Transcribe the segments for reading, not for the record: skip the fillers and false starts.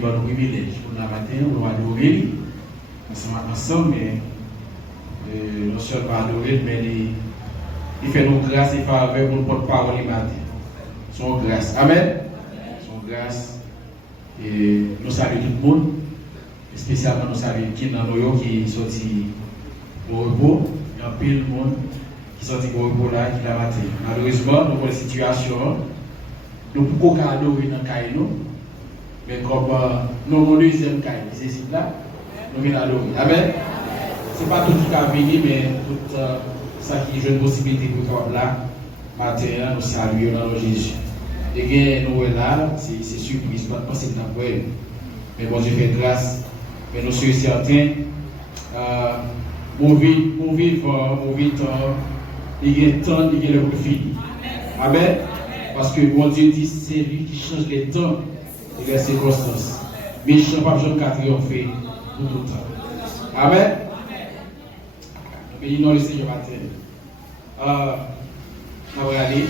Bon privilège pour la matin, on va adorer ensemble, mais non seulement adorer, mais il fait nos grâces et faveurs pour le porte-parole le matin. Son grâce. Amen. Son grâce. Et nous saluons tout le monde, spécialement nous saluons qui dans nous qui sorti au repos. Il y a pile de monde qui sorti au repos là, qui la matin. Malheureusement, nous avons une situation, nous pouvons pas adorer dans le cas. Mais comme nous avons le deuxième cas, c'est ici là, nous venons adorer. Amen. Ce n'est pas tout qui a venu, mais tout ça qui est une possibilité pour nous là, matin, nous saluons dans Jésus. Et bien, nous là, c'est surprise, pas penser que nous avons. Mais bon, Dieu fait grâce. Mais nous sommes certains, pour vivre, il y a un temps, il y a le fini. Amen. Parce que mon Dieu dit, c'est lui qui change les temps et les circonstances. Mais je ne sais pas besoin de triompher pour tout le temps. Amen. Bénis-nous le Seigneur matin. On va aller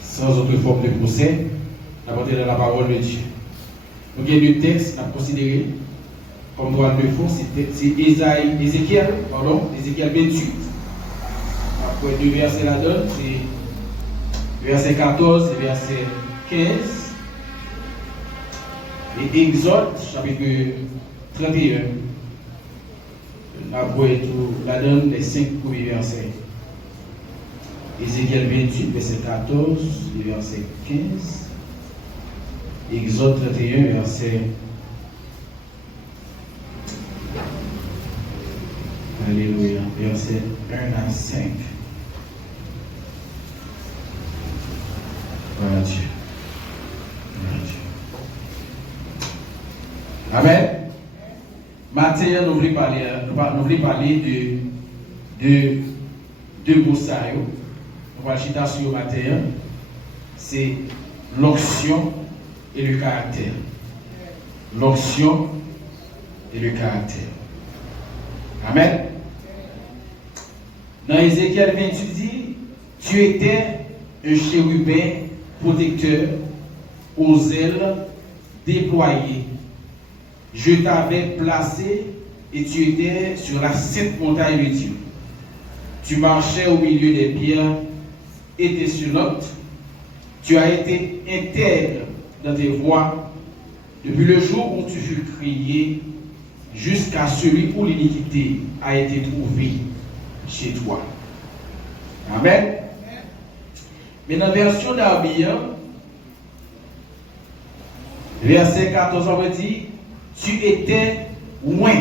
sans autre forme de procès, on va porter dans la parole de Dieu. Donc il y a deux textes à considérer comme droit de fond, c'est Ézéchiel 28. Après deux versets là-dedans, c'est verset 14 et verset 15. Et Exode, chapitre 31. Après tout, là-dedans, les 5 premiers versets. Ézéchiel 28, verset 14 et verset 15. Exode 31, verset. Alléluia, verset 1 à 5. Voilà Dieu. Voilà Dieu. Amen. Matin, nous voulons parler de Boussaïo. On va chiter sur le matin. C'est l'onction et le caractère. L'onction et le caractère. Amen. Dans Ézéchiel 28 dit, tu étais un chérubin protecteur aux ailes déployées. Je t'avais placé et tu étais sur la sainte montagne de Dieu. Tu marchais au milieu des pierres, étais sur l'autre. Tu as été intègre dans tes voies depuis le jour où tu fus crié jusqu'à celui où l'iniquité a été trouvée chez toi. Amen. Mais dans la version d'Arabia, verset 14, on va dire, tu étais loin.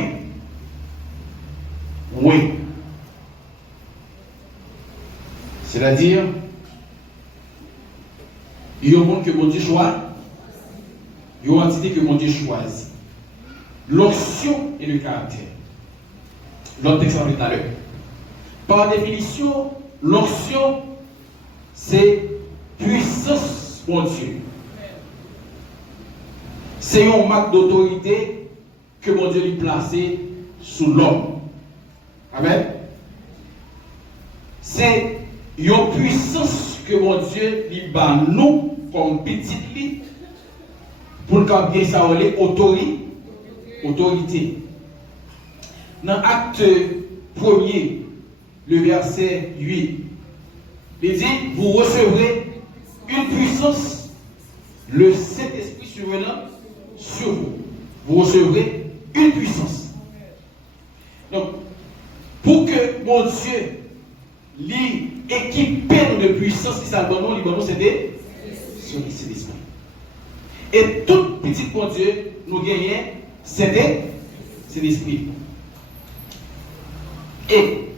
Loin. C'est-à-dire, il y a un monde que mon Dieu choisit. Il y a une entité que mon Dieu choisit. L'onction et le caractère. L'autre exemple tout à l'heure. Par définition, l'onction, c'est puissance, mon Dieu. C'est un marque d'autorité que mon Dieu lui placé sous l'homme. Amen. C'est une puissance que mon Dieu lui bat nous comme petit lit pour qu'on bien ça autorité. Dans l'acte 1er, le verset 8, il dit, vous recevrez une puissance, le Saint-Esprit survenant sur vous. Vous recevrez une puissance. Donc, pour que mon Dieu lui équipe de puissance qui s'abonne, c'était son Saint-Esprit. Et tout petit mon Dieu, nous gagnons, c'était l'Esprit. Et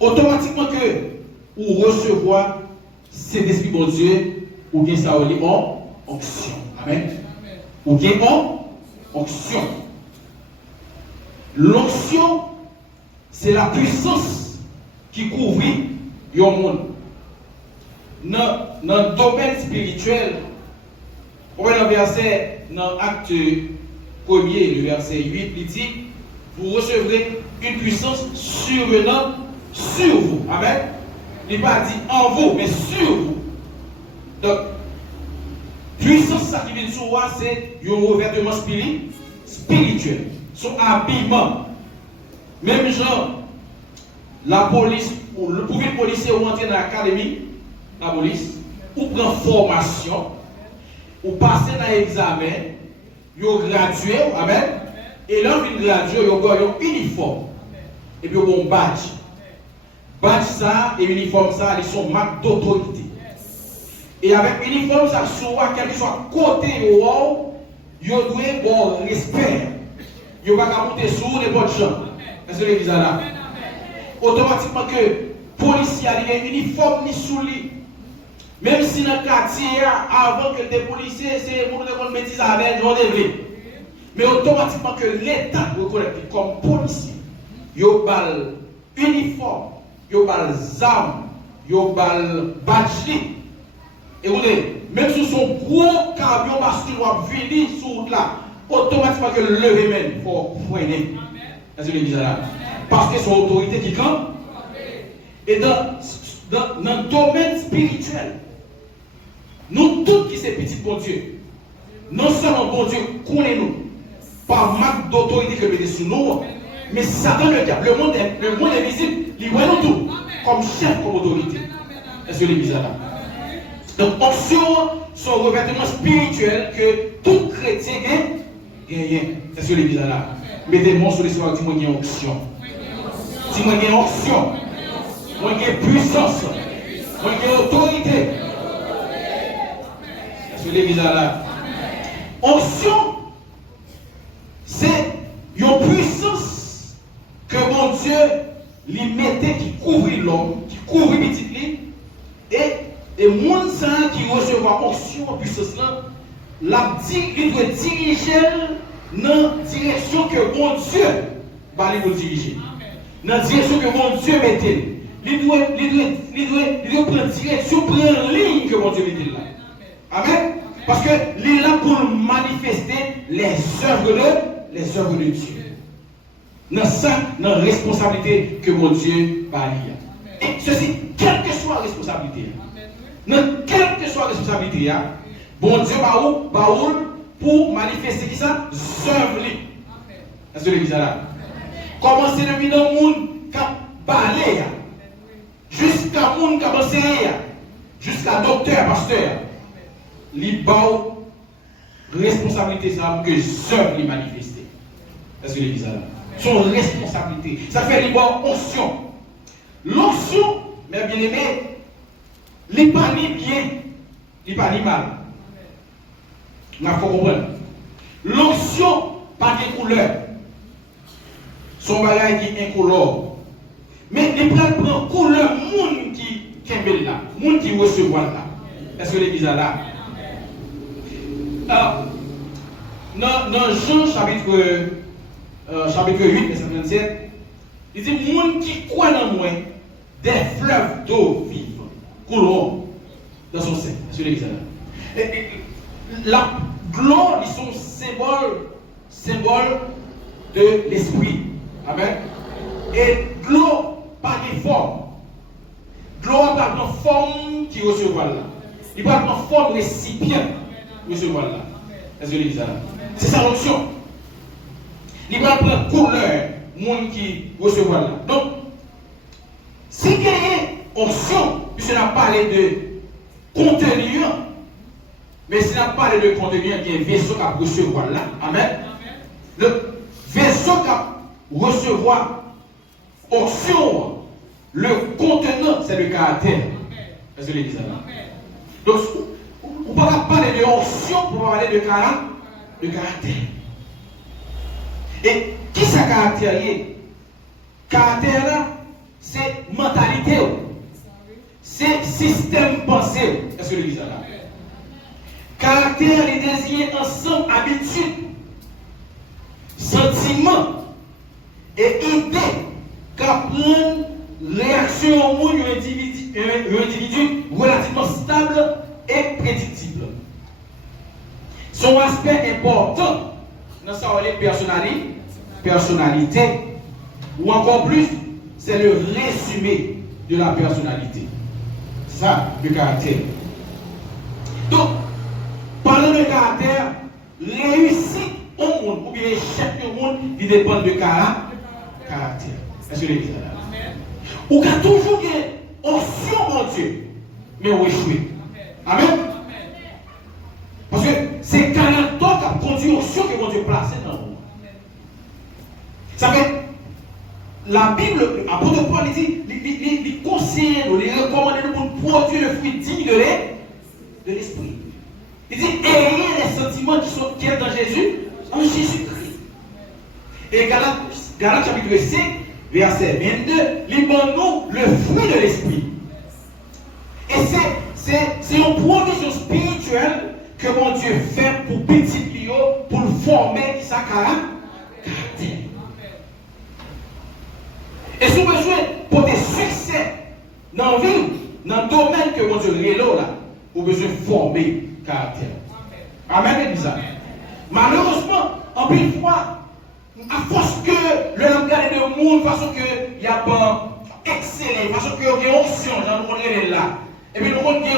automatiquement que vous recevoir cet esprit bon Dieu, ou bien ça va en onction. Amen. Ou bien en onction. L'onction, c'est la puissance qui couvre le monde. Dans le domaine spirituel, on va dans le verset, dans l'acte 1er, le verset 8, il dit, vous recevrez une puissance survenant sur vous. Amen. Il n'est pas dit en vous, mais sur vous. Donc, Puissance ça qui vient sur moi, c'est un revêtement spirituel. Son habillement. Même genre, la police, pour le policier ou entrer dans l'académie, la police, ou prend formation, ou passer dans l'examen, vous gradué, amen. Et là, vous gradué, vous avez un uniforme. Et puis, vous avez un badge. Badge ça et uniforme ça, ils sont marques d'autorité. Et avec uniforme ça, soit quel que soit côté ou vous devez avoir respect. Vous ne pouvez pas monter sur n'importe gens. Est-ce que l'église là? Automatiquement que policier a un uniforme ni sous lui. Même si dans le quartier, avant que les policiers, c'est pour nous métis avec nous devons. Mais automatiquement que l'État reconnaît comme policier, il y a un uniforme, il y a des armes, il y a des badges. Et vous voyez, même si son gros camion masculin va venir sur là, automatiquement que le lever même, il faut freiner. Est-ce que l'église là? Parce que c'est son autorité qui campe. Et dans le domaine spirituel, nous tous qui sommes petits bon Dieu, non seulement bon Dieu connaît-nous, par marque d'autorité que nous sur nous, mais Satan le diable, le monde invisible, il voit nous tout comme chef, comme autorité. Est-ce que l'église là? Donc, option, son revêtement spirituel que tout chrétien gagne. Est-ce que l'église là? Mettez-moi sur l'histoire, dis-moi qu'il y a une option. Dis-moi qu'il y a une option. Moi qui ai puissance, moi qui ai autorité. Est-ce que l'église là? Option, c'est une puissance que mon Dieu lui mettait qui couvre l'homme, qui couvre petit lui, et monde ça qui recevra option en puissance là, il doit diriger dans la direction que mon Dieu va lui diriger. Dans la direction que mon Dieu mettait. Il doit prendre direction, prendre ligne que mon Dieu met là. Amen. Parce que il est là pour manifester les œuvres de Dieu. Dans ça, dans la responsabilité que mon Dieu va lire. Et ceci, quelle que soit la responsabilité. Dans quelle que soit la responsabilité, bon Dieu va pour manifester qui ça? Œuvre. Est-ce que l'église là? Commencez depuis dans le monde qui a parlé. Jusqu'à monde qui a pensé, jusqu'à docteur, pasteur, il a responsabilité ça pour que l'œuvre les manifeste. Est-ce que l'église là? Son responsabilité. Ça fait l'onction. Onction. L'onction, mes bien-aimés, il n'est pas ni bien, il n'est pas ni mal. Il faut comprendre. L'onction, pas de couleur. Son bagage qui est incolore. Mais il prend couleur monde qui est là, monde qui recevoir là. Est-ce que l'église est là? Dans Jean chapitre 8, verset 27, il dit monde qui croit dans moi, des fleuves d'eau vive couleront dans son sein. Est-ce que l'église est là? La gloire, ils sont symbole de l'esprit. Amen. Et gloire, pas de forme. Gloire pas de forme qui recevoir là. Il pas de forme récipient recevoir là. Est-ce que l'église là? C'est ça l'option. Il pas de couleur, monde qui recevoir là. Donc, si il y a une option, puisqu'on a parlé de contenu, mais si on a parlé de contenu, il y a un vaisseau qui a recevoir là. Amen. Le vaisseau qui a recevoir option, le contenant, c'est le caractère. Est-ce que l'église là? Donc, on ne peut pas parler de option pour parler de caractère. Et qui ça caractérise? Caractère là, c'est mentalité, c'est système pensé. Est-ce que l'église là? Caractère est désigné ensemble, habitude, sentiment et idée qu'apprendre réaction au monde d'un individu relativement stable et prédictible. Son aspect important dans sa personnalité, ou encore plus, c'est le résumé de la personnalité. C'est ça le caractère. Donc, Parlant de caractère, réussite au monde, ou bien échec au monde, il dépend de caractère. Est-ce que l'église est là? Ou qu'il y a toujours une option, mon Dieu, mais on échoue. Amen. Parce que c'est caractère qui a conduit l'option que mon Dieu place dans le monde. Ça fait, la Bible, l'apôtre Paul dit, il conseille nous, il recommande nous pour produire le fruit digne de l'esprit. Il dit, ayez les sentiments qui sont dans Jésus, en Jésus-Christ. Et Galates chapitre 5, verset 22, il donne nous le fruit de l'esprit. Et c'est une provision spirituelle que mon Dieu fait pour petit Lio, pour le former sa caractère. Et si vous avez besoin pour des succès dans la vie, dans le domaine que mon Dieu rélo là, vous avez besoin de former caractère. Amen, Église. Malheureusement, en plus de fois, à force que le langage de monde, façon qu'il y a pas excellent, façon qu'il y a une option, dans le là. Et puis nous avons envie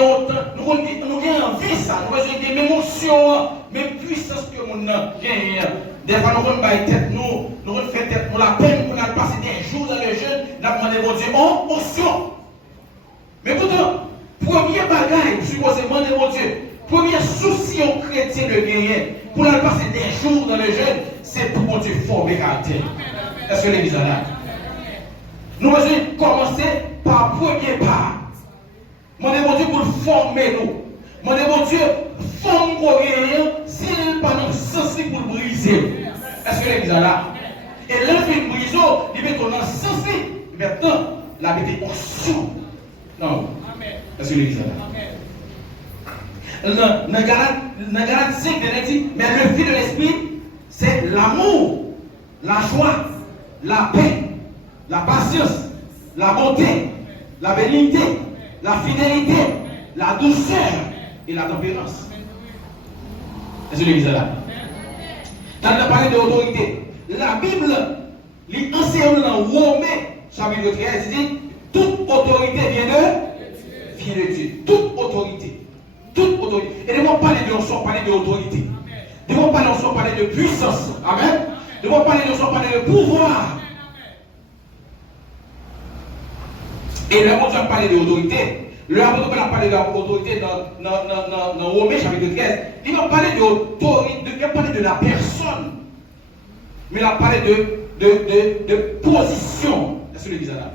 ça, nous avons une même émotion, même puissance que nous avons. Des fois nous avons tête, nous avons fait tête, nous la peine, nous avons passé des jours dans le jeûne, nous avons demandé mon Dieu, option. Mais pourtant, premier bagage, supposément de mon Dieu, premier souci au chrétien de gagner, pour la passer des jours dans le jeûne, c'est pour mon Dieu former caractère. Est-ce que l'église est là? Nous devons commencer par le premier pas. Mon Dieu pour former nous. Mon Dieu forme pour gagner, s'il pas nous censé pour le briser. Est-ce que l'église est là? Et l'enfant brisé, il met ton censé. Maintenant, la vérité option. Non. Est-ce que l'église est là? Dans Galates 5, il dit, mais le fruit de l'esprit, c'est l'amour, la joie, la paix, la patience, la bonté, la bénignité, la fidélité, la douceur et la tempérance. Est-ce que l'église est là? Quand on a parlé de l'autorité, la Bible, l'enseigne dans Romains, chapitre 13, il dit, toute autorité vient de Dieu. Toute autorité. Toute autorité. Et ne vont parler de l'onction, parler d'autorité. Ne vont parler de l'onction, parler de puissance. Amen. Ne vont parler de l'onction, parler de pouvoir. Et le monde a parlé d'autorité. Le apôtre a parlé d'autorité dans Romains chapitre 13. Il va parler d'autorité, il va parler de la personne. Mais il a parlé de position. Est-ce que l'église est là?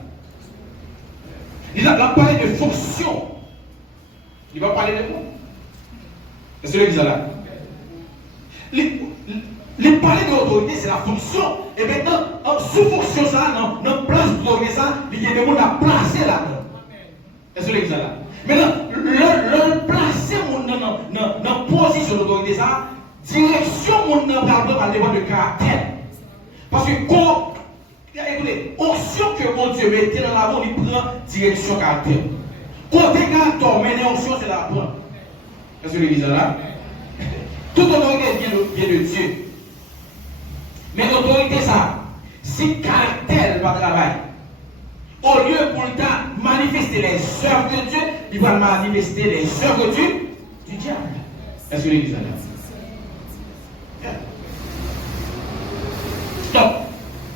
Il va parler de fonction. Il va parler de quoi? Est-ce que l'église est là? Il parler de l'autorité, c'est la fonction. Et maintenant, sous fonction, ça, dans place de l'autorité, ça, il y a des gens à placer là-dedans. Est-ce que l'église est là? Maintenant, le placer dans position de l'autorité, ça, direction, mon va dépendre de caractère. Parce que quand, écoutez, option que mon Dieu mettait dans la voie, il prend direction caractère. Côté caractère, mener option, c'est la prendre. Est-ce que l'église est là? Toute autorité vient de Dieu. Mais l'autorité, ça, si caractère va travailler, au lieu pour le temps manifester les œuvres de Dieu, il va manifester les œuvres du diable. Est-ce que l'église est là? Donc,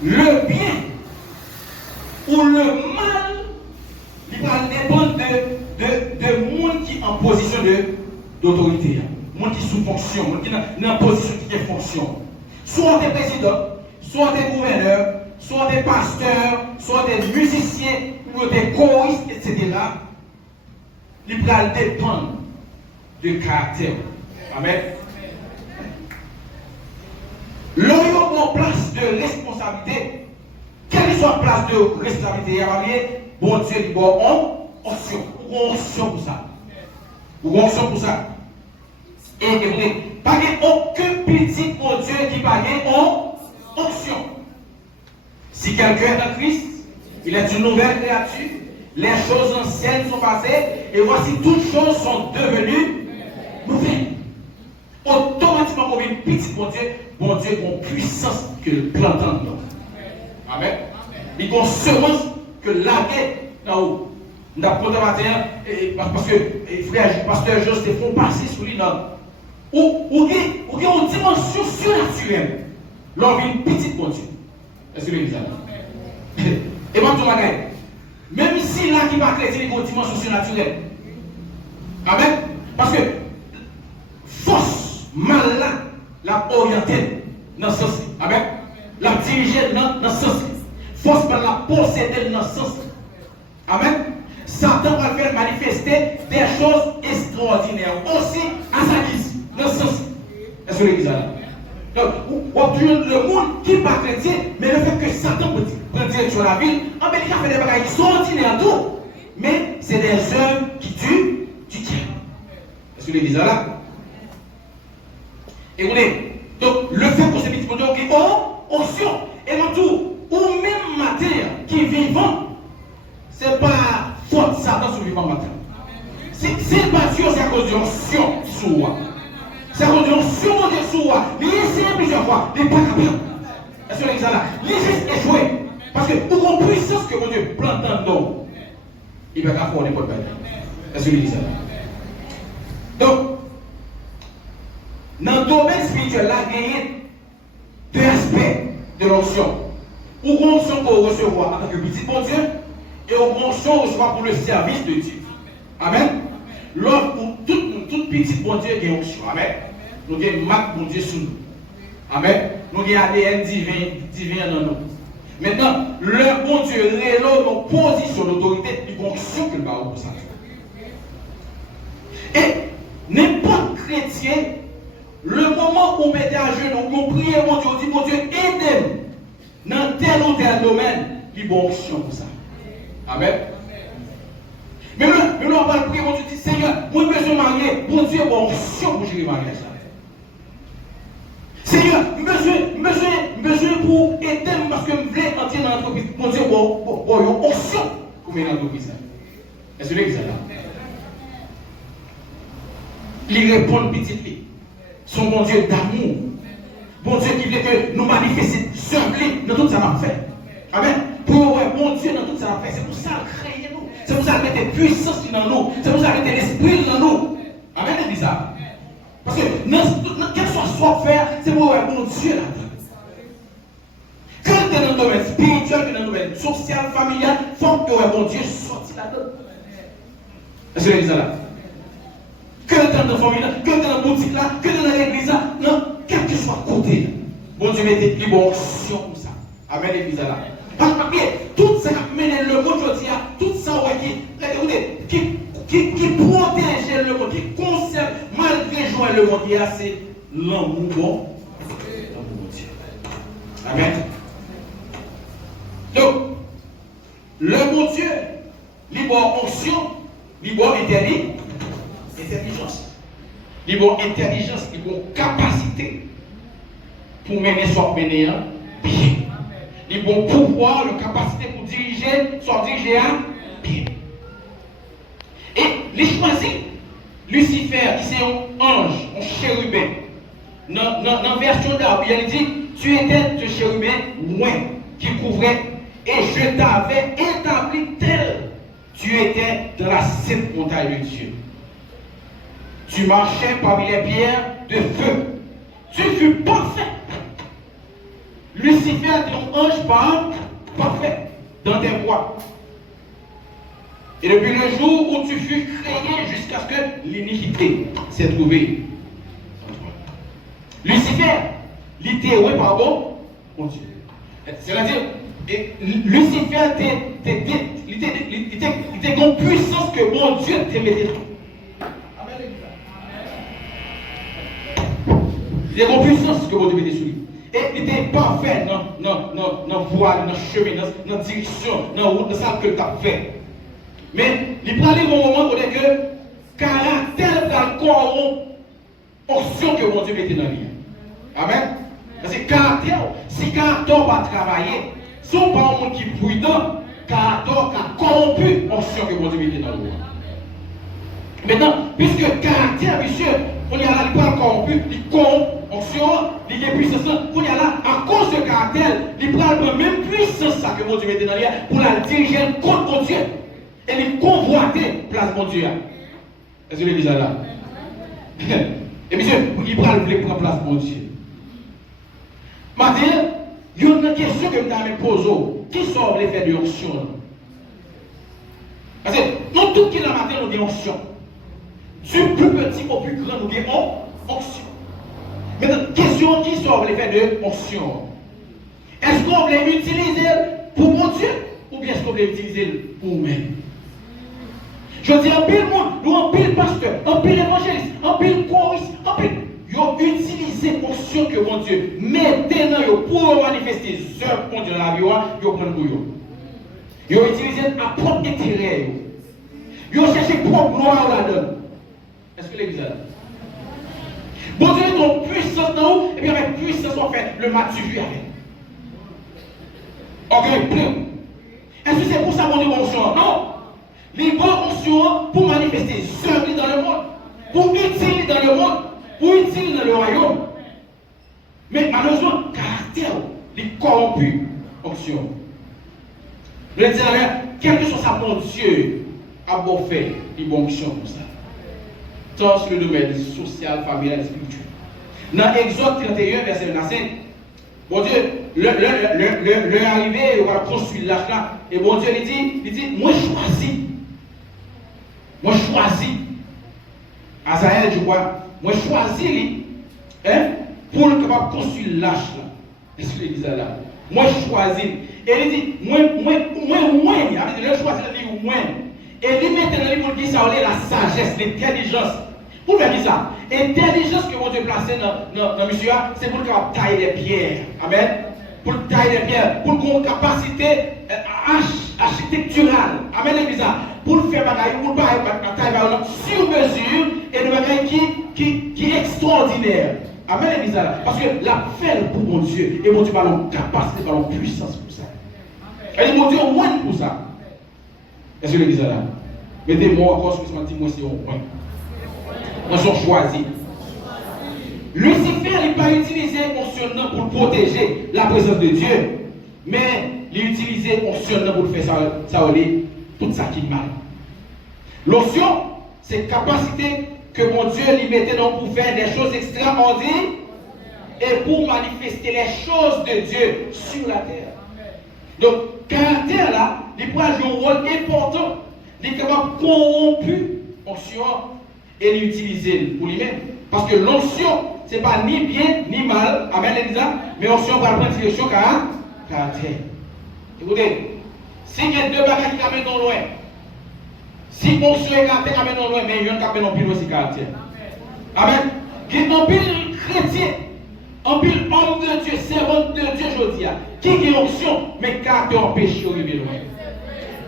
le bien ou le mal, il va dépendre de monde qui est en position d'autorité. Monde qui est sous fonction, monde qui est en position qui est fonction. Soit des présidents, soit des gouverneurs, soit des pasteurs, soit des musiciens, ou des choristes, etc. Il va dépendre du caractère. Amen. L'homme en place de responsabilité, quelle soit place de responsabilité, il y a bon Dieu, il y a option. Ou option pour ça. Ou option pour ça. Et écoutez, pas aucun petit mon Dieu qui paye en option. Si quelqu'un est en Christ, il est une nouvelle créature, les choses anciennes sont passées, et voici toutes choses sont devenues nouvelles. Automatiquement, comme une petite mon Dieu a une puissance que le plantant dedans. Amen. Il y a une semence que laguer là-haut. Nous avons matin, parce que frère, pasteur Jos te font passer sur lui dans ou une dimension surnaturelle. L'on vit une petite bon Dieu. Est-ce que l'église là? Et moi, tout bagaille. Même si là qui va créer une dimension surnaturelle. Amen. Parce que force mal là, la orientée dans ce sens. Amen. La diriger dans ce sens. Force mal la posséder dans ce sens. Amen. Satan va faire manifester des choses extraordinaires aussi à sa guise. Dans ce sens. Est-ce que l'église là? Donc, le monde qui n'est pas chrétien, mais le fait que Satan prend direction la ville, en Belgique, fait des bagages extraordinaires, tout. Mais c'est des œuvres qui tuent du diable. Est-ce que l'église est là? Écoutez, donc le fait que ce petit monde qui est onction, et dans tout, ou même matière qui est vivant, ce n'est pas faute Satan sur le vivant matin. C'est pas Dieu, c'est à cause de l'onction sur moi. C'est à cause de l'onction de Dieu sur moi. Il essaie plusieurs fois, il n'est pas capable. Est-ce que l'église est là? Il juste échoué. Parce que pour une puissance que mon Dieu plante dans nous, il va pas faire n'importe quoi. Est-ce que l'église est là? Donc, dans le domaine spirituel, là, il y a deux aspects de l'onction. Ou l'onction pour recevoir en tant que petit bon Dieu, et l'onction recevoir pour le service de Dieu. Amen. L'autre, pour tout petit bon Dieu qui est onction. Amen. Nous avons marque bon Dieu sur nous. Amen. Nous avons ADN divin dans nous. Maintenant, le bon Dieu révèle nos positions d'autorité, une onction que nous avons pour ça. Et n'importe chrétien, le moment où on met à genoux, on prie mon Dieu, on dit mon Dieu, aide-moi dans tel ou tel domaine, il y a une onction pour ça. Amen. Mais là, on va prier, mon Dieu, dit Seigneur, moi je besoin de marier, mon Dieu, bon onction pour gérer le mariage. Seigneur, besoin pour aider parce que je veux entrer dans l'entreprise. Mon Dieu, bon, onction pour mettre dans l'entreprise. Est-ce que l'église est là? Il répond petit. Son bon Dieu d'amour. Bon Dieu qui veut que nous manifestions seulement dans tout ça m'a fait. Amen. Pour bon Dieu dans tout ça m'a fait. C'est pour ça qu'il crée nous. C'est pour ça qu'il met puissance dans nous. C'est pour ça qu'il met l'esprit dans nous. Amen, l'église. Parce que quel soit soit faire, c'est pour bon Dieu là-dedans. Quand tu es dans le domaine spirituel, tu es dans le domaine social, familial, il faut que bon Dieu sorte là-dedans. Est-ce que l'église est là? Que dans la famille, que dans la boutique là, que dans l'église là, non, quel que soit côté. Bon Dieu mettez une bonne option pour ça. Amen, l'église là. Parce que tout ça qui mène le monde aujourd'hui, tout ça qui protège le monde, qui conserve malgré joie le monde, c'est l'amour bon. L'amour Dieu. Amen. Donc, le bon Dieu, libre onction, libre intelligence. Libre intelligence, libre capacité pour mener soit mener bien. Libre pouvoir, la capacité pour diriger, soit diriger bien. Et les choisis, Lucifer, qui c'est un ange, un chérubin. Dans la version d'Arbre, il dit, tu étais de chérubin loin, qui couvrait, et je t'avais établi tel. Tu étais dans la sainte montagne de Dieu. Tu marchais parmi les pierres de feu. Tu fus parfait. Lucifer était un ange parfait dans tes voies. Et depuis le jour où tu fus créé jusqu'à ce que l'iniquité s'est trouvée en toi. Lucifer, littéralement, pardon, mon Dieu. C'est-à-dire, Lucifer était une puissance que mon Dieu te mettait. Il était une puissance que mon Dieu mettait sur lui. Et il était parfait dans voie, dans chemin, dans direction, dans route, dans ça que tu as fait. Mais il prend un moment où il dit que caractère dans le corps, option que mon Dieu mettait dans la vie. Amen. Parce que caractère, si caractère va travailler, si on pas un monde qui est prudent, caractère a corrompu l'option que mon Dieu mettait dans la vie. Maintenant, puisque caractère, monsieur, on y a là, il prend corrompu, il corrompt l'option, il est puissance, on y a là, à cause de caractère, il prend la même puissance que mon Dieu mettait dans la vie pour la diriger contre mon Dieu. Et il convoitait place mon Dieu. Est-ce que l'église est là? Et monsieur, il prend le prendre place pour Dieu. Maintenant, il y a une question que je me pose. Qui sont les faits de onction? Parce que nous, tout qui la matin, nous avons onction. Du plus petit au plus grand, nous avons onction. Maintenant, question qui sont les faits de onction? Est-ce qu'on veut utiliser pour mon Dieu ou bien est-ce qu'on veut utiliser pour nous-mêmes? Je dis en pile monde, nous en pile pasteur, en pile évangéliste, en pile choriste, en pile. Ils ont utilisé l'onction que mon Dieu mettez dans eux pour manifester ce bon Dieu dans la vie, ils ont pris pour eux. Ils ont utilisé à propre intérêt. Ils ont cherché propre gloire là-dedans. Est-ce que l'église est là? Bon Dieu est en puissance dans nous, et puis avec puissance, on fait le match du avec. Ok, plein. Est-ce que c'est pour ça qu'on est conscient? Non. Les bons conscients pour manifester ce dans le monde, pour utiliser dans le monde, pour utiliser dans le royaume. Mais malheureusement, caractère, les corrompus, onction. Je dis quel que soit ça, mon Dieu a beau faire, les bons onction pour ça. Tant sur le domaine social, familial et spirituel. Dans Exode 31, verset 25, bon Dieu, le arrivé, on va construire l'âge là, et bon Dieu, il dit, moi choisis. Moi choisis. Azaël, je crois, moi choisis lui, pour le capable de construire l'âge là. Est-ce que l'église est là? Moi choisis. Et il dit, moi, le choisis, il dit, moi. Et lui maintenant, pour dire ça, la sagesse, l'intelligence. Pour faire ça, l'intelligence que mon Dieu placé dans monsieur, c'est pour capable tailler des pierres. Amen. Pour tailler des pierres, pour une capacité architecturale. Amen, l'église. Pour faire bagaille, pour tailler sur mesure et de bagaille qui est extraordinaire. Amen, l'église. Parce que la fait pour mon Dieu, et mon Dieu va une capacité, va une puissance pour ça. Et mon Dieu, au moins pour ça. Est-ce que l'église est là? Mettez-moi encore sur ce matin, moi c'est au moins. Moi, je suis choisi. Lucifer n'est pas utilisé fonctionnant pour protéger la présence de Dieu, mais il est utilisé fonctionnant pour faire ça, tout ça qui est mal. L'onction, c'est capacité que mon Dieu lui mettait dans pour faire des choses extraordinaires et pour manifester les choses de Dieu sur la terre. Donc, caractère là, il peut jouer un rôle important. Il est capable de corrompre l'onction et l'utiliser pour lui-même. Parce que l'onction, ce n'est pas ni bien ni mal, amen, Elisa, mais l'onction va prendre direction caractère. Écoutez, s'il y a deux bagages qui amènent dans loin, si l'onction est caractère, amène dans loin, mais il y a un qui amène dans pile aussi caractère. Amen. Il y a un pile chrétien, un pile homme de Dieu, servant de Dieu, je dis, qui a l'onction, mais caractère empêche de arriver loin.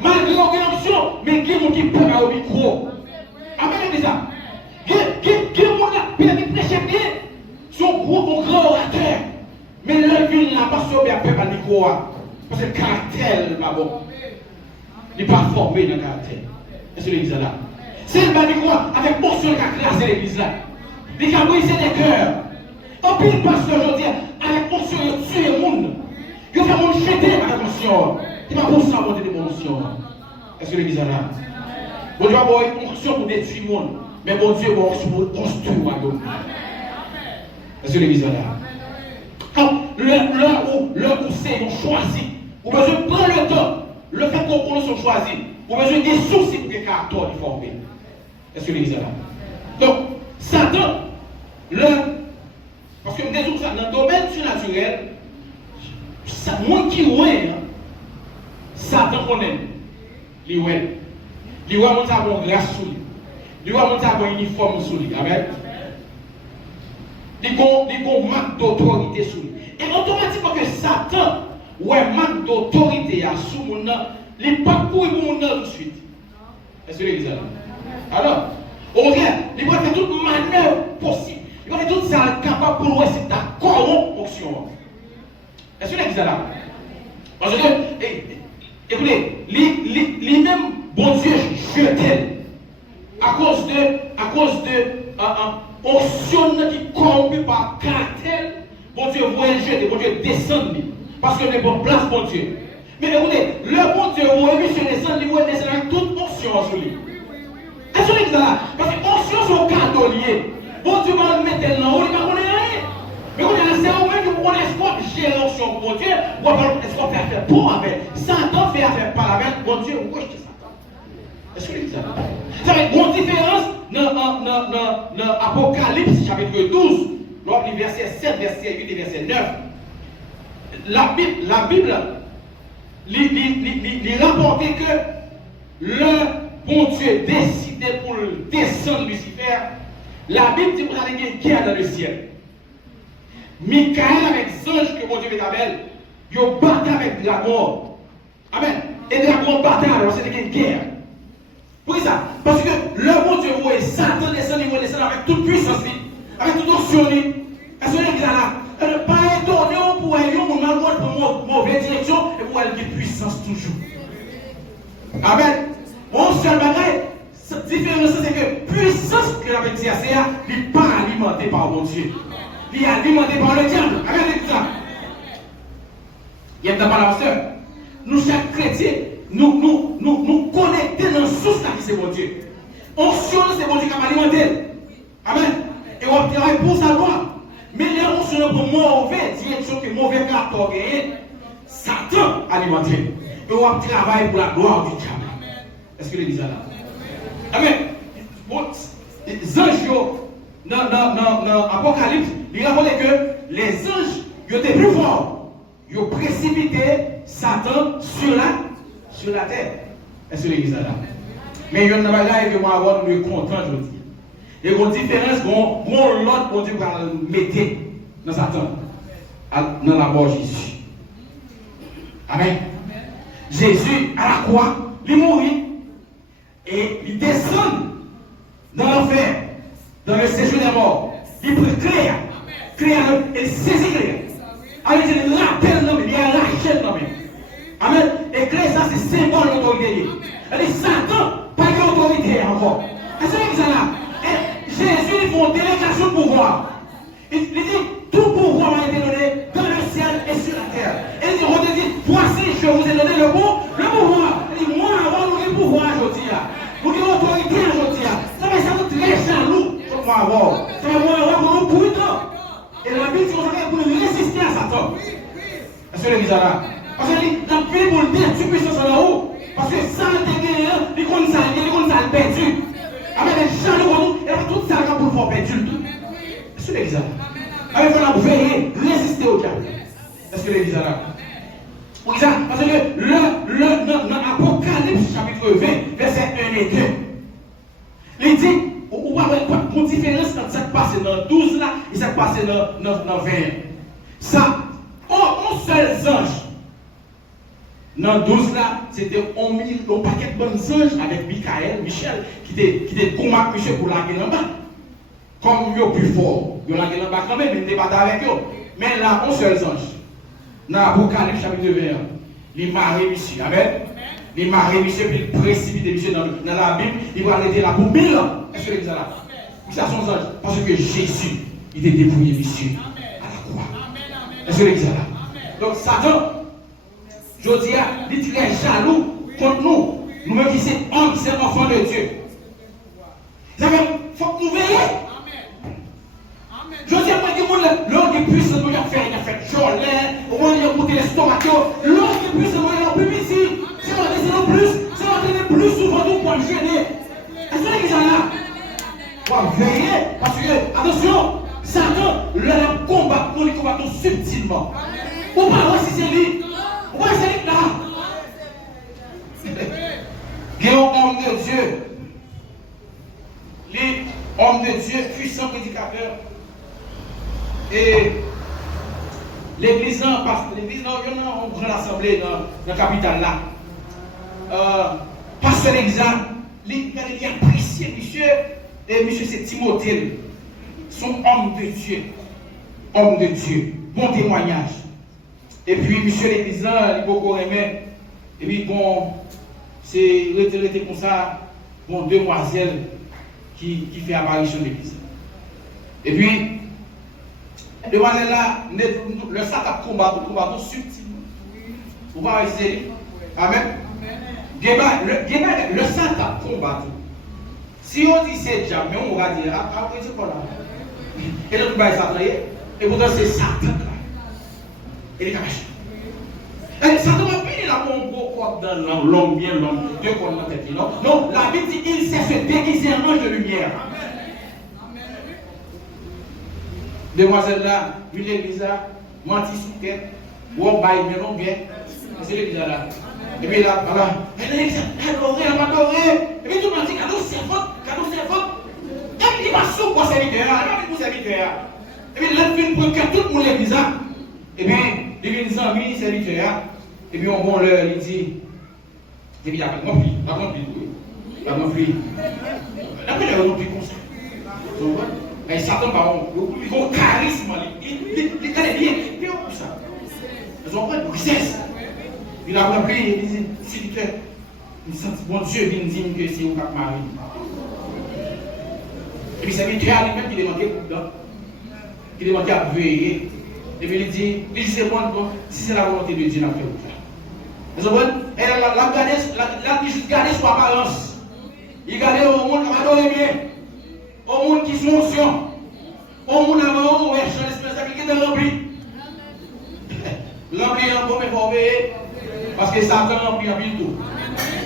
Malgré l'onction, mais qui est qui peut avoir au micro. Amen, Elisa. Qui prêche bien, son gros grand orateur. Mais le ville n'a pas sauvé un peu par le micro. Parce que le caractère n'est pas bon. Il n'est pas formé dans le caractère. Est-ce que l'église est là? C'est le micro avec portion qui a classé l'église là. Il a brisé des cœurs. En pile pasteur aujourd'hui, avec portion, il a tué le monde. Il a fait mon jeter avec l'onction. Il n'a pas pour ça monter de l'onction. Est-ce que l'église est là? Bon Dieu va avoir une onction pour détruire le monde. Mais mon Dieu va construire le royaume. Est-ce que l'église est là? Quand l'heure où c'est choisi, vous besoin de prendre le temps, le fait qu'on connaisse son choisi, vous besoin des soucis pour que le caractère soit formé. Est-ce que l'église est là? Donc, Satan, parce que je me dis ça, dans le domaine surnaturel, moi qui ouais, Satan connaît. Il ouais. Il ouais, on a une grâce sur lui. Il va monter un uniforme sur lui. Amen. Il y a un manque d'autorité sur lui. Et automatiquement que Satan, ouais, manque d'autorité sur mon nom, il n'est pas pour mon nom tout de suite. Est-ce que l'église est là? Alors, on regarde, il va faire toute manœuvre possible. Il va faire tout ça capable pour voir si tu as corrompt. Est-ce que l'église est là? Parce que, écoutez, lui-même, bon Dieu, je t'aime. À cause de onction qui corrompu par caractère, bon Dieu voit le jeter, bon Dieu descend, parce que n'est pas place, bon Dieu. Mais écoutez, le bon Dieu voit monsieur descendre, il voit descendre avec toute onction sur lui. Est-ce que là? Parce que onction sont cadeaux liés. bon Dieu va mettre là haut, il va connaître rien. Mais quand on c'est au même que on est quoi gérer l'action bon Dieu, ou est-ce qu'on fait affaire pour avec Satan fait affaire par avec bon Dieu, ou rejeter Satan. Est-ce que vous ça? Ça fait une grande différence dans Apocalypse chapitre 12, lors du verset 7, verset 8 et verset 9. La Bible il rapportait que le bon Dieu décidait pour descendre Lucifer. La Bible dit qu'il y a une guerre dans le ciel. Michael avec ange que mon Dieu m'appelle, ils ont battu avec dragon. Amen. Et dragon battu, alors c'était une guerre. Pourquoi ça? Parce que le bon Dieu voit Satan descendre, il va descendre avec toute puissance, avec toute option. Est-ce que vous là? Pas étonné pour aller pour mauvaise direction et pour aller de puissance toujours. Amen. Mon seul bagage, cette différence, c'est que puissance que la dit c'est n'est pas alimentée par mon Dieu. Il est alimenté par le diable. Amen. Ça. Il y a un pasteur. Nous, chaque chrétien, nous connectons dans la source qui c'est mon Dieu. On c'est mon Dieu qui va alimenter. Amen. Et on travaille pour savoir. Mais les on pour mauvaise direction que mauvais caractère gagné, Satan alimenté. Et on travaille pour la gloire du diable. Est-ce que l'église est là? Amen. Les anges, dans l'Apocalypse, il raconte que les anges étaient plus forts. Ils ont précipité Satan sur la terre. Est-ce que l'église est là? Mais il y a une bagaille que moi avoir le content aujourd'hui. Et une différence qu'on l'autre pour Dieu va mettre dans Satan, dans la mort de Jésus. Amen. Jésus à la croix, il mourit et il descend dans l'enfer, dans le séjour des morts. Il prit Claire, il saisit Claire. Alors il rappelle l'homme, il arrache l'homme. Amen. Et Claire, ça c'est symbole d'autorité. Elle dit Satan, pas d'autorité encore. Est-ce que vous êtes là? Jésus, il faut délégation de pouvoir. Il dit, tout pouvoir m'a été donné dans le ciel et sur la terre. Et il dit, voici, je vous ai donné le pouvoir. Il dit, moi, avant, nous avons le pouvoir aujourd'hui. Nous avons l'autorité aujourd'hui. Ça va être très jaloux, je crois avoir. Ça va avoir pour nous pour le temps. Et la Bible dit, pour nous résister à Satan. Est-ce que l'église est là? Parce que la Bible pour le dire, tu puisses en haut. Parce que ça, il compte ça, perdu. Avec les jaloux, et tout ça pour le faire perdu. Est-ce que l'église est là? Avec la veiller, résister au diable. Est-ce que l'église est là? Oui, ça, parce que dans Apocalypse chapitre 20, verset 1 et 2, il dit, on va voir une différence entre ce qui passe dans 12 là et ce qui passe dans 20. Ça, un seul ange. Dans 12 là, c'était un paquet de bons anges avec Michel, qui était combattu Michel pour la guerre en bas. Comme ils sont plus forts, ils ont la guerre en bas quand même, ils débattent avec eux. Mais là, un seul ange. Dans l'Apocalypse chapitre 21, il marie Michel. Amen. Il marie Michel, puis il précipite Michel dans la Bible, il va arrêter là pour 1000 ans. Est-ce que l'église est là? Ça son ange. Parce que Jésus, il était dépouillé Michel à la croix. Est-ce que l'église est là? Donc Satan, je dis, il est très jaloux contre nous. Nous-mêmes qui sommes hommes, qui sommes enfants de Dieu. Il faut que nous veillions. Je dis, moi, l'homme qui est puissant, il a fait jolet, au moins il a monté l'estomac. L'homme qui est puissant, il a plus ici. C'est on a plus, c'est on a plus souvent nous pour le gêner. Est-ce que l'église est là? Pour veiller, parce que, attention, Satan, le combat, nous le combattons subtilement. Ou pas, si c'est lui. Où est-ce qu'il est là? Il y a un homme de Dieu. Les hommes de Dieu, puissants prédicateurs. Et l'église, il y a une grande assemblée dans la capitale là. Pasteur l'église, il a apprécié monsieur, et monsieur c'est Timothée. Son homme de Dieu. Homme de Dieu. Bon témoignage. Et puis, monsieur l'église, il a beaucoup aimé. Et puis, bon, c'est retraité comme ça, bon, demoiselle qui fait apparition de l'église. Et puis, demoiselle là, le sac à combattre subtilement. Vous voyez, c'est Amen. Le sac à combattre. Si on dit c'est déjà, mais on va dire, après c'est quoi là? Et donc, Satan, et pourtant, c'est Satan. Et il est caché. Satan va finir là pour un beau corps dans l'homme, bien l'homme, Dieu qu'on a tête. Non, non, la Bible dit qu'il sait se déguiser en ange de lumière. Demoiselle là, lui l'église là, menti sous tête, ou on baille, mais non bien. C'est l'église là. Et puis là, voilà, elle est adorée, elle va adorer. Et puis tout le monde dit, cadeau c'est votre. Et puis il va sous pour serviteur, elle va pour serviteur. Et puis là, il faut que tout le monde l'église là. Et puis, il vient des amis, serviteur. Et puis on va leur dit, et puis il y a pas de conflit, la conflit. Après, il y a un conflit comme ça. Mais Satan, par contre, il a un charisme, il est bien équipé pour ça. Ils ont une richesse. Il a rempli, il dit, s'il te plaît, mon Dieu vient dire que c'est au cap Marie. Et puis c'est Michael lui-même qui demandait pour dedans. Qui demandait à veiller. Et puis il dit, c'est bon, si c'est la volonté de Dieu, on a fait ça. Vous comprenez? Il juste garder son apparence. Il garde au monde qui va adorer bien. Au monde qui sont conscients. Au monde avant, on va changer l'esprit qui est rempli. Rempli en bon, mais il faut veiller. Parce que Satan remplit en pile tout.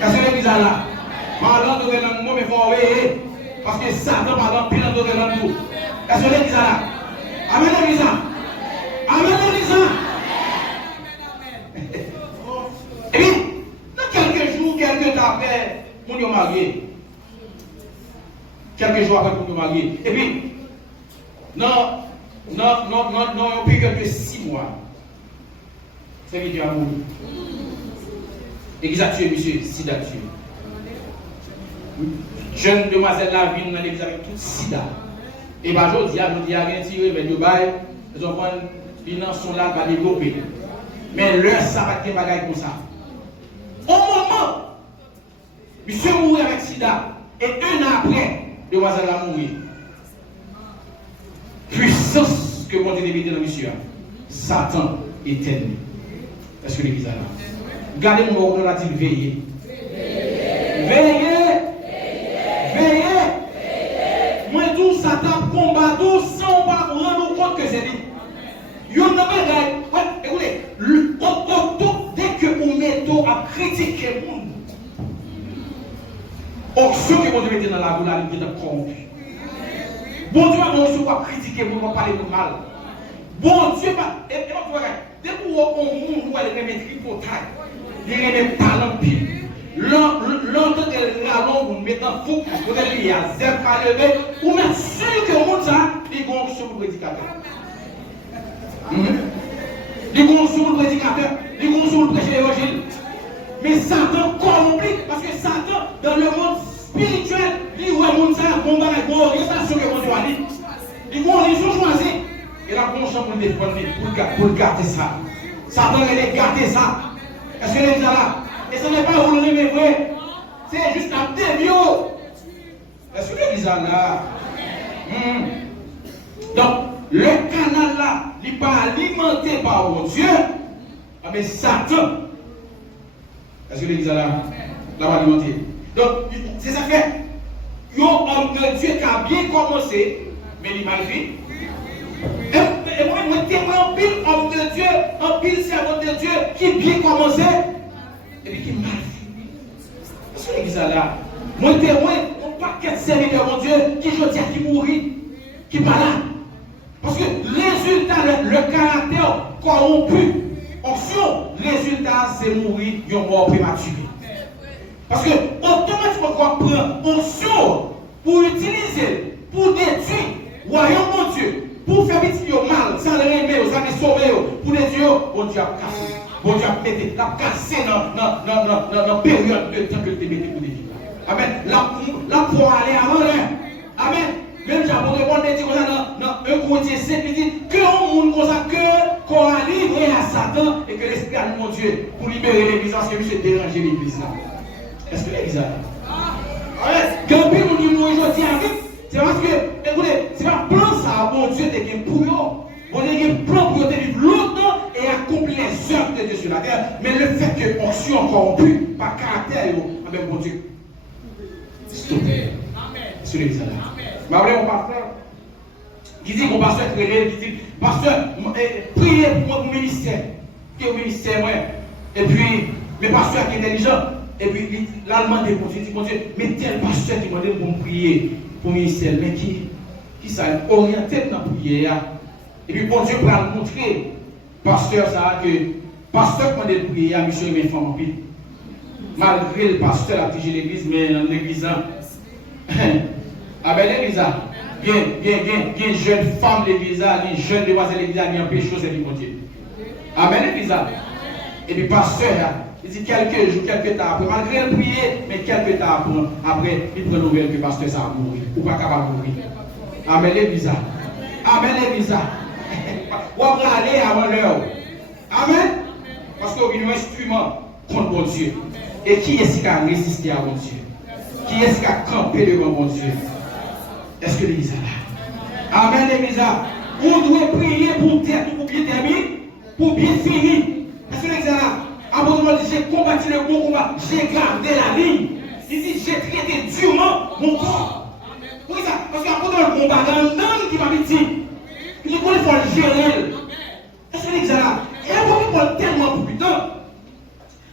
Est-ce que l'église est là? Parlant de l'église, mais il faut veiller. Parce que Satan parle en pile de l'église. Est-ce que l'église est là? Amen l'église. Amen l'église. Et puis, dans quelques jours, quelques temps après, on est marié. Quelques jours après, on est marié. Et puis, non, plus que 6 mois. C'est lui qui a mouru. Et qui a tué, monsieur, Sida tué. Jeune demoiselle là vient dans l'église avec toute Sida. Et bien, je dis, il y a rien tiré, mais ils ont pris les sont là, va développer. Mais leur ça va être bagaille comme ça. Au moment, monsieur mourit avec Sida, et 1 an après, demoiselle a mouru. Puissance que mon Dieu a mis dans monsieur, Satan est ennemi. Est-ce que l'église est là? Gardez mon mot, on a dit veiller. Veillez. Moi, tout Satan combat tout sans pas rendre compte que c'est lui. Vous n'avez écoutez, dès que vous mettez à critiquer le monde, option que vous devez dans la vie, la vie est corrompue. Bon Dieu, on va critiquer, on va parler de mal. Bon Dieu, dès que vous avez un monde où elle est tripotaille, il y a des talents pires. Longtemps qu'elle est là, vous mettez en fou, vous êtes lié à zèbre à lever, vous mettez sûr que le monde, ça, il y a une option pour le prédicateur. Il y a une option pour le prédicateur, il y a une option pour le prêcher l'évangile. Mais Satan corrompt, parce que Satan, dans le monde spirituel, il voit le monde, ça, bon bagage, bon orientation que mon Dieu a dit. Il voit les gens choisir. Et là, bon champ pour le défendre, pour garder ça. Satan, il a gardé ça. Est-ce que les gens là? Et ce n'est pas vous mais vrai. C'est juste un dévieux. Est-ce que l'église est là? Donc, le canal là, il n'est pas alimenté par mon Dieu, mais Satan. Est-ce que l'église est là? Là, va alimenter. Donc, c'est ça fait. Un homme de Dieu qui a bien commencé, mais il mal fait. Et moi, je témoigne un pile homme de Dieu, un pile servant de Dieu qui bien commencé. Et puis qui mal fait. Est-ce que l'église est là? Moi, témoin, un paquet de serviteurs, mon Dieu, qui je dis qui mourit, qui est malade. Parce que résultat, le caractère corrompu, option, résultat, c'est mourir, ils ont mort prématuré. Parce que automatiquement, on prend option pour utiliser, pour détruire, royaume mon Dieu, pour faire petit mal, sans le aimer, sans les sauver, pour les dieux, bon Dieu a cassé. Bon Dieu a cassé dans la période de temps que tu mets pour les vies. Amen. Là, pour aller avant l'air. Amen. Même j'ai pour répondre dans 1 Corinthiens 7, il dit que on monde comme ça, que qu'on a livré à Satan et que l'Esprit de mon Dieu pour libérer l'église, parce que lui c'est déranger l'église là. Est-ce que l'église là? Quand puis nous disons aujourd'hui avec, c'est parce que, écoutez, c'est pas plan ça, mon Dieu, de pour eux. On a un plan pour vivre longtemps et accomplir les œuvres de Dieu sur la terre. Mais le fait que on soit corrompu par caractère, avec mon Dieu. Stoppé. C'est l'église là. Mais après, on va faire Qui dit, mon pasteur créé, qui dit, pasteur, priez pour moi, pour le ministère. Qui est au ministère, moi. Et puis, mes pasteurs qui sont intelligents. Et puis, l'allemand dit, mon Dieu, mais tel pasteur qui m'a dit pour prier pour le ministère, mais qui s'est orienté dans la prière. Et puis, bon Dieu, pour le montrer, pasteur, ça, que pasteur qui m'a dit de prier, monsieur, il m'a fait en pile. Malgré le pasteur a dirigé l'église, mais dans l'église, ah ben l'église, il y a une jeune femme de l'église, il y a une jeune demoiselle de l'église, il y a un péché, c'est du Dieu. Amen l'église. Et puis pasteur, il dit quelques jours, quelques temps après, malgré le prier, mais quelques temps après, il prend nouvelle que le pasteur ça a mouru, ou pas capable de mourir. Amen l'église. Amen l'église. On va aller avant l'heure. Amen. Parce qu'on est un instrument contre bon Dieu. Et qui est-ce qui a résisté à mon Dieu? Qui est-ce qui a campé devant mon Dieu? Est-ce que l'église est là? Amen, l'église. On doit prier pour bien terminer, pour bien finir. Est-ce que l'église est là? Avant de dire, j'ai combattu le bon combat, j'ai gardé la ligne. Il dit, j'ai traité durement mon corps. Pourquoi ça? Parce qu'après dans le combat, il y a un homme qui m'a dit, il faut le gérer. Est-ce que l'église est là? Et après, il parle tellement putain.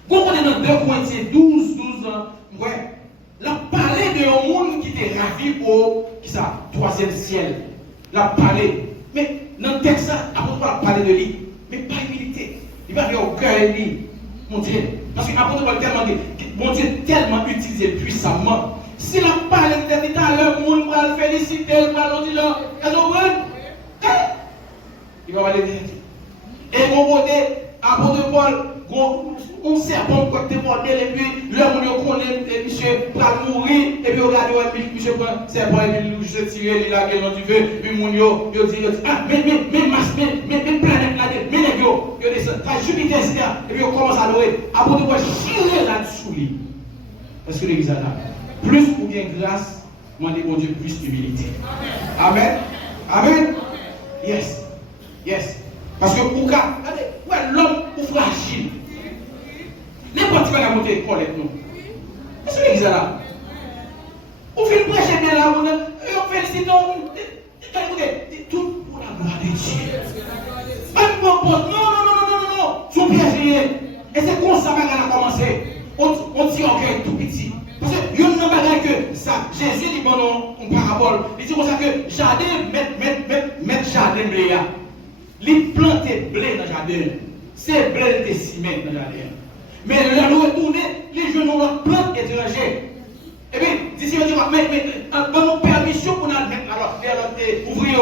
Quand on est dans 2 Corinthiens 12 ans, ouais, la parlé de un monde qui était ravi au troisième ciel. La parlé. Mais dans le texte, après on va parler de lui, mais pas humilité. Il va avoir au cœur de lui. Mon Dieu. Parce qu'après on va tellement dire, mon Dieu tellement utilisé puissamment. S'il a parlé de l'éternité, le monde va le féliciter, il va le dire, il va aller dire. Et mon côté, apôtre Paul, on serpent côté modèle, et puis l'homme nous connaît, et monsieur va mourir, et puis regardez, monsieur prend serpent, et puis je tire, il a gagné du feu, puis mon yo dit, ah, mais planète là, mais les yo, yo descend, à Jupiter, et puis on commence à louer, apôtre Paul, chirer là-dessous, parce que l'église a là, plus ou bien grâce, demandez mon Dieu plus d'humilité. Amen. Amen. Yes. Yes. Parce que pour l'homme ou fragile. N'importe qui va monter l'école avec nous. Est-ce que l'église est là? On fait le prêcher bien là, on félicite, tout pour la gloire de Dieu. Non. Son piège. Et c'est comme ça qu'on a commencé. On dit ok, tout petit. Parce que il y a une bagaille que ça, Jésus dit bon, en parabole. Il dit comme ça que jardin, mettre jardin blé. Il plante blé dans le jardin. C'est blé de ciment dans le jardin. Mais là, nous retournons, les jeunes ont leur plante étrangère. Et puis, d'ici, on dit, mais, bonne permission pour nous mettre, alors, ouvrier,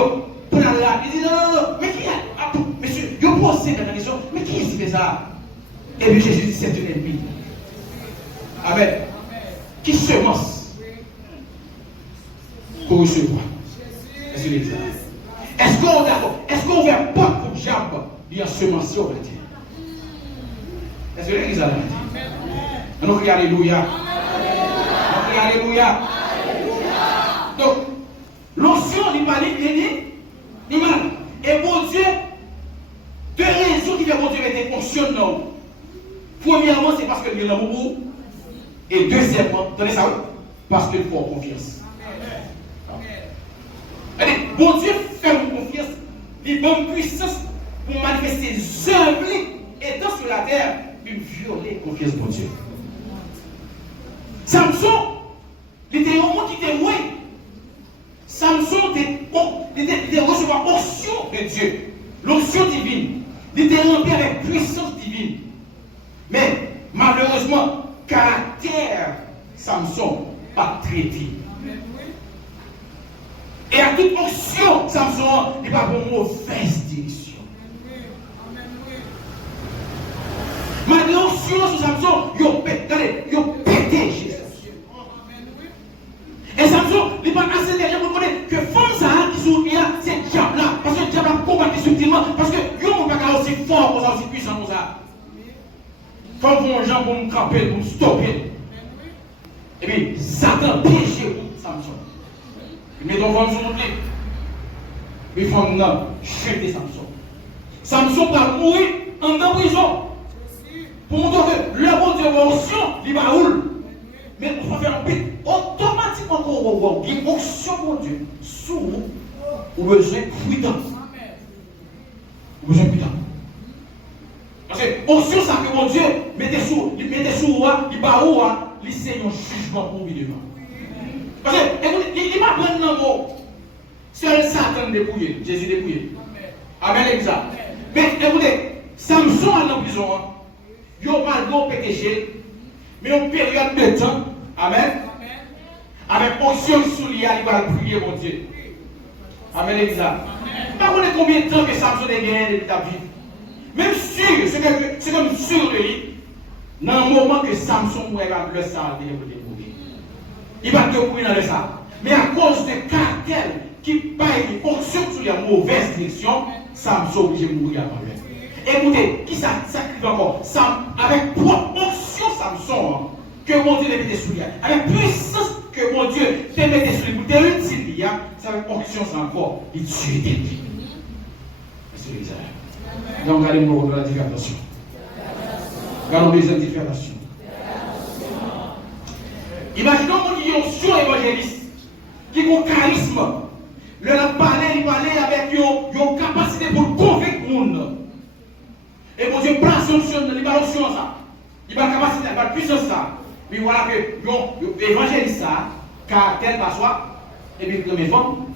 pour nous là. Il dit, non, mais qui est, monsieur, je pose cette question, mais qui est qui fait ça? Et puis, Jésus dit, c'est un ennemi. Amen. Qui semence pour recevoir? Est-ce que l'église? Est-ce qu'on est d'accord? Est-ce qu'on ne pas pour diable? Il y a semencé, on va dire. Est-ce que l'église a dit? On crie alléluia. On crie alléluia. Donc, l'onction, il m'a dit, mal. Et bon Dieu, 2 raisons qui font bon Dieu était fonctionne non. Premièrement, c'est parce qu'il y a l'amour. Et deuxièmement, tenez ça, parce qu'il faut confiance. Allez, bon Dieu fait confiance, il donne puissance pour manifester ses œuvres étant sur la terre, une violée confiance pour Dieu. Samson, il était au monde qui était loin. Samson était recevoir l'onction de Dieu, l'onction divine. Il était rempli avec puissance divine. Mais malheureusement, caractère Samson pas traité. Et à toute onction, Samson n'est pas pour mauvaise direction. Malgré l'onction sur Samson, il a pété Jésus. Et Samson n'est pas assez derrière pour connaître que femme ça qui sont bien, c'est le diable là. Parce que le diable a combattu subtilement. Parce que il n'est pas aussi fort comme ça, aussi puissant comme ça. Quand vos gens vont me camper, pour me stopper. Et puis, Satan piégé Samson. Il met ton ventre sur le lit. Il faut jeter Samson. Samson va mourir en prison. Pour montrer que le bon Dieu va onction, il va rouler. Mais on va faire un bit automatiquement qu'on va voir une onction pour Dieu sous Ou besoin de temps. Ou besoin de temps. Parce que onction ça que mon Dieu mettez sous roi, il bat roi, il c'est un jugement pour lui devant. Parce que il m'a pris un mot. Seul Satan dépouillé, Jésus dépouillé. Amen, exact. Mais écoutez, Samson a en prison, il a mal péché, mais en période de temps, amen, avec onction sous lui, il va prier mon Dieu. Amen, exact. Pas combien de temps que Samson a gagné depuis ta vie. Même sûr, c'est comme sûr de lui, dans le moment que Samson mourait avec le sang, il va te mourir dans le sang. Mais à cause de caractère qui paye onction sur la mauvaise direction, Samson est obligé de mourir avant lui. Écoutez, qui ça s'active encore? Avec propre onction Samson, que mon Dieu le mette sous lui, avec puissance que mon Dieu te mette sous lui, pour te utiliser, c'est avec onction ça encore, il tue des vies. C'est l'exemple. Donc, regardez-moi dans la différenciation. Regardons les différenciations. Imaginons mon onction évangéliste qui a un charisme. Le parler avec une capacité pour convaincre le monde. Et mon Dieu place l'onction, il va l'onction ça. Il va la capacité, il va la puissance ça. Mais voilà que l'évangéliste ça, caractère par soi, et puis mes femmes.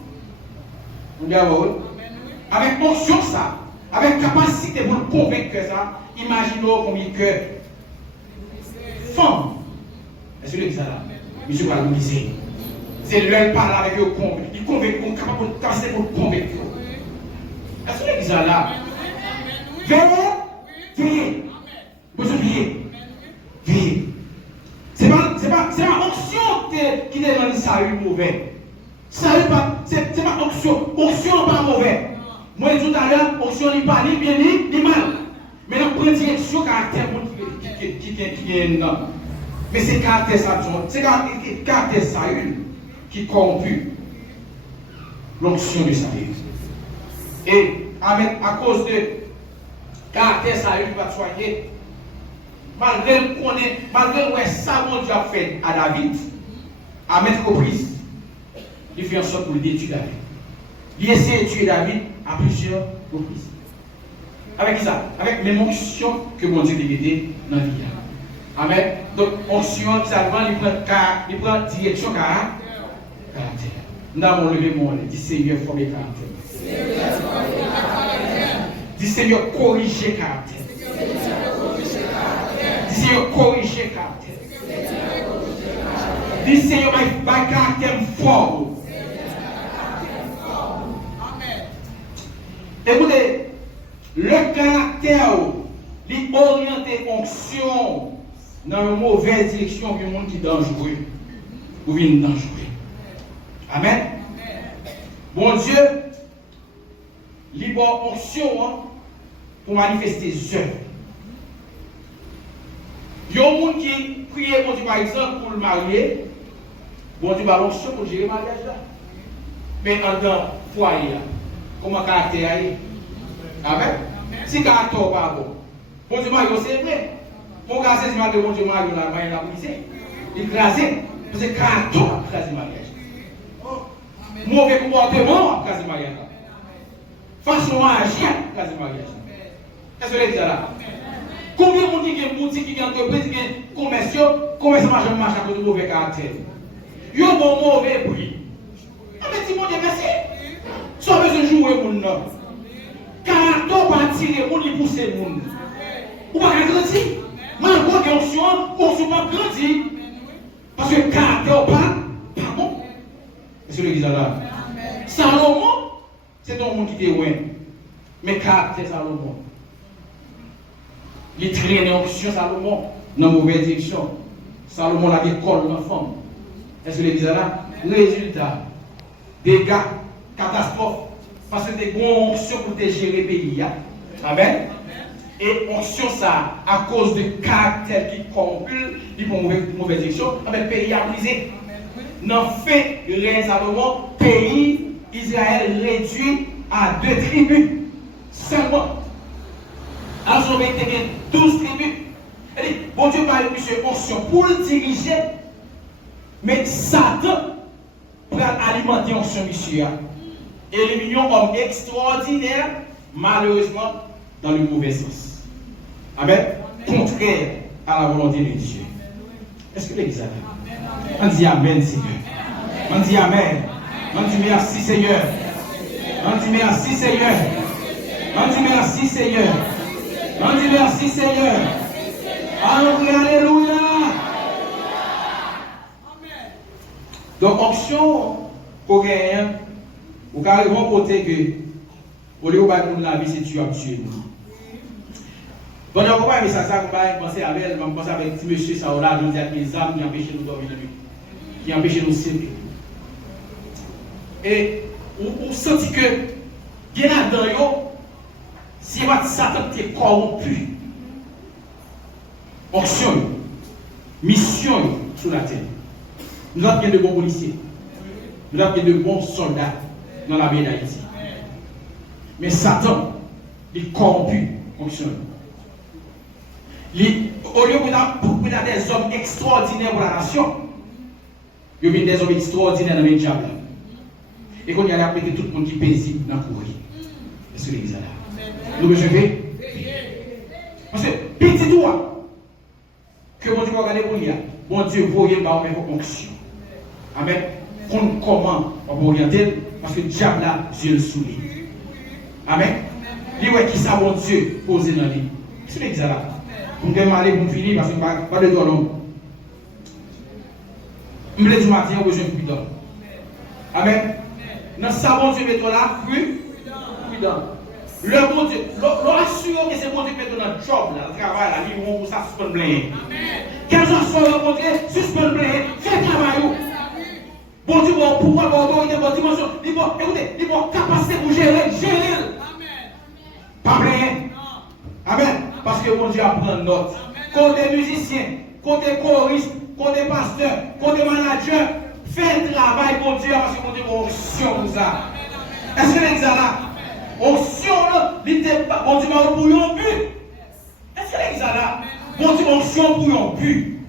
Avec onction ça. Avec capacité pour convaincre que ça, imaginons combien que femme, est-ce que c'est là? Monsieur va nous dire. C'est lui parle avec eux, il convainc, il a capacité pour convaincre. Est-ce que c'est là? Veillez. Vous oubliez. Veillez. C'est pas onction qui demande ça mauvais. Ça c'est pas onction. Onction pas mauvais. Moi, tout à l'heure, onction n'est pas ni bien ni mal. Mais la première direction, caractère qui est non. Mais c'est caractère ça, c'est caractère ça qui corrompt l'onction de Saül. Et à cause de caractère ça qui va soigner, malgré ça, mon Dieu a fait à David, à mettre aux prises, il fait en sorte pour le détruire David. Il essaie de tuer David à plusieurs reprises. Avec ça, avec les onction que mon Dieu a été dans la vie. Amen. Donc, onction, ça il prend direction caractère. Nous avons levé mon dit Seigneur, former caractère. Dit Seigneur, corriger caractère. Dit Seigneur, corriger caractère. Dit Seigneur, ma caractère fort. Écoutez, le caractère, l'orienté onction dans une mauvaise direction, il y a un monde qui est dangereux, ou bien dangereux. Amen. Bon Dieu, libre onction pour manifester ses œuvres. Il y a un monde qui prie, bon Dieu, par exemple, pour le marier, bon Dieu, l'onction pour gérer le mariage là. Mais en dans le foyer, comment caractère est? Amen. Si caractère n'est pas bon, bon Dieu, c'est vrai. Mon gars, c'est ce que bon Dieu, il a brisé. Il a écrasé. Parce que caractère a écrasé le mariage. Mauvais comportement a écrasé le mariage. Façon à agir a écrasé le mariage. Est-ce que vous avez dit ça? Combien de monde qui ont une boutique, qui ont une entreprise, qui ont un commerce marche à cause de mauvais caractère? Ils ont un mauvais bruit. Ah, mais si mon Dieu, merci. Soit besoin de jouer pour nous. Caractère va attirer les gens, il pousse les gens. Ou pas grandir. Malgré que l'onction, on ne pas grandir. Parce que le caractère pas bon. C'est l'église là. Salomon, c'est un monde qui était loin. Mais caractère Salomon. Il traîne l'onction Salomon dans la mauvaise direction. Salomon l'a école l'enfant. Est-ce que l'église là? Résultat, dégâts, catastrophes. Parce que des bonnes options pour te gérer le pays. Amen. Et onction ça, à cause de caractère qui corrompt, il prend une mauvaise direction, le pays a brisé. Dans le fait, règne Salomon, pays Israël réduit à 2 tribus seulement. Alors, on a 12 tribus. Et bon Dieu parle de onction pour le diriger, mais Satan pour alimenter onction monsieur. Et les millions hommes extraordinaires, malheureusement, dans le mauvais sens. Amen. Contraire à la volonté de Dieu. Est-ce que l'Église a dit? On dit Amen, Seigneur. On dit Amen. On dit merci, Seigneur. On dit merci, Seigneur. On dit merci, Seigneur. On dit merci, Seigneur. Alléluia. Donc, option pour gagner, vous avez un côté que, au lieu de la vie, c'est tu as tué. Pendant que vous avez ça, vous avez pensé avec elle, vous pensez avec petit monsieur Saoula, nous dire que les âmes qui empêchent nous dormir de nuit, qui empêchent nous circuler. Et vous sentez que, bien là-dedans, si votre Satan est corrompu, option, mission sur la terre. Nous avons bien de bons policiers, nous avons bien de bons soldats dans la vie d'Haïti. Mais Satan, il est corrompu, option. Au lieu de des hommes extraordinaires pour la nation, il y a des hommes extraordinaires dans le diable. Et qu'on y a appliqué tout le monde qui est paisible dans le courir. Est-ce que l'Église est là? Nous besoin de parce que, petit toi, que mon Dieu va regarder pour lui, mon Dieu voyait par une fonction. Amen. Comment on va orienter, parce que le diable là, Dieu le soumet. Amen. Lui, qui ça, mon Dieu, posé dans lui. Est-ce que l'Église est là? Pour que aller pour finir, parce que pas de toi non. Je me dis du matin, on a besoin de prudence. Amen. Dans ça, bon Dieu, mettons là, prudent. Le bon Dieu, l'assure que c'est bon Dieu qui met dans le job, là, le travail, la vie, où ça suspend plein. Quel jour soit le bon Dieu, suspend plein, fait travail. Bon Dieu, bon pouvoir, bon autorité, bon dimension, écoutez, il va capacité pour gérer. Pas plein. Amen. Parce que bon Dieu apprend note. Côté musicien, côté choriste, côté pasteur, côté manager, fais le travail bon Dieu parce que bon Dieu a une onction pour ça. Est-ce que l'Église là? Onction là, bon Dieu m'a pour un but. Est-ce que l'Église là? Bon Dieu onction pour un but.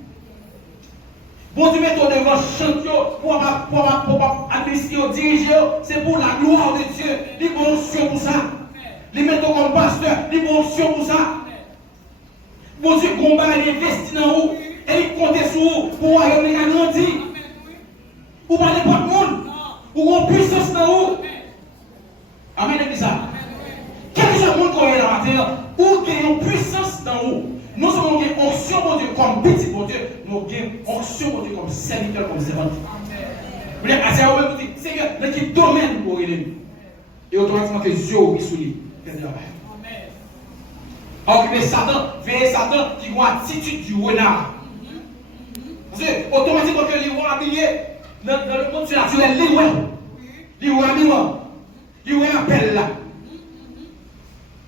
Bon Dieu met ton devant champion pour administrer, diriger, c'est pour la gloire de Dieu. Il y a une onction pour ça. Il met ton comme pasteur, il y a une onction pour ça. Bon Dieu, combat, il investit dans vous. Et il compte sur vous pour avoir une grandi. Ou pas n'importe monde. Ou une puissance dans vous. Amen, l'église. Quel que soit le monde qu'on est dans la terre, ou qu'il y a une puissance dans vous. Nous avons une onction, mon Dieu, comme petit, mon Dieu. Nous avons une onction, mon Dieu, comme serviteur, comme servante. Vous voulez passer à vous, Seigneur, dans quel domaine pour aider. Et automatiquement, que Dieu est sous lui. Alors que Satan, veillez Satan qui a une attitude du renard. Parce que automatiquement que les rois habillés dans le monde naturel, les rois appellent là.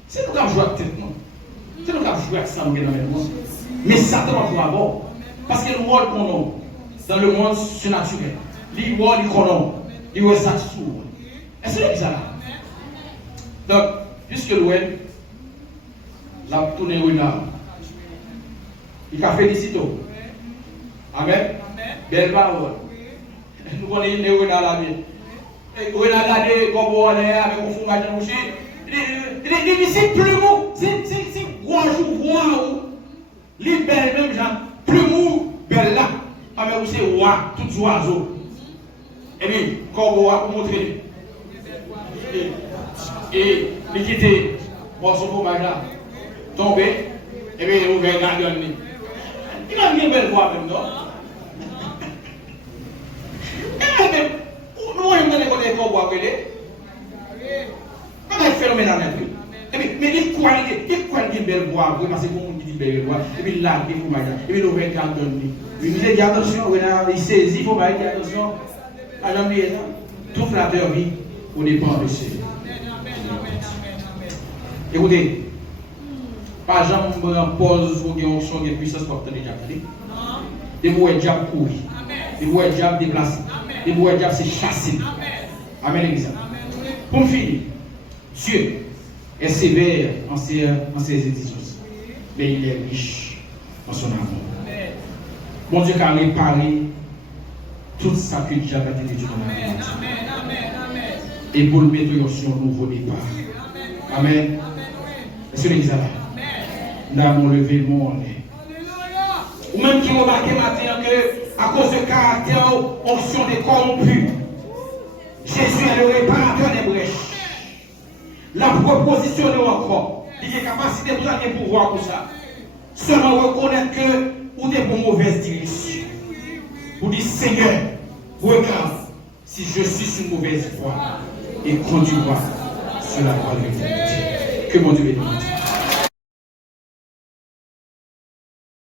C'est nous qui avons joué avec tête, non? C'est nous qui avons joué avec ça, nous, dans le monde. Mais Satan va jouer à bord. Parce que le rôle qu'on a dans le monde surnaturel, les rois qu'on a, les rois ça sourd. Est-ce que c'est ça là? Donc, puisque l'ouest, la tournée renard. Il a félicité. Amen. Belle parole. Nous connaissons les renards là. Les renards là, comme on est avec un fromage de mouche. C'est plus mou. C'est gros jour. Les belles même gens. Plus mou, belle là. Avec aussi roi, tous oiseaux. Et puis, comme on va montrer. Et il quitte son fromage là. Tombé, et bien il ouvert la gueule. Il a une belle voix même, non? Et même, nous voyons dans les côtés qu'on voit appeler. C'est un phénomène à mettre. Mais il croit qu'il y a une belle voix, parce que tout le monde dit belle voix. Et puis là, il faut m'aider. Et puis il ouvre la gueule. Il nous dit attention, il saisit, il faut m'aider, attention. Alors, tout flatteur vit au dépend de ce. Écoutez. Par exemple, en pause, vous avez une onction de puissance pour obtenir le diable. Et vous êtes diable courir. Et vous êtes diable déplacé. Et vous êtes diable se chasser. Amen, l'église. Pour finir, Dieu est sévère en ses exigences. Mais il est riche en son amour. Mon Dieu a réparé tout ça que le diable a été dans la vie. et pour le mettre sur un nouveau départ. Amen. Monsieur l'église là. Nous avons levé le monde. Ou même qui remarque matin que à cause de caractère, option des corrompus, Jésus est le réparateur des brèches. La proposition de encore, il a capacité pour avoir pouvoir pour ça. Seulement reconnaître que vous êtes pour mauvaise direction. Vous dites Seigneur, regarde si je suis sur mauvaise voie et conduis-moi sur la voie de l'éternité. Que mon Dieu bénisse.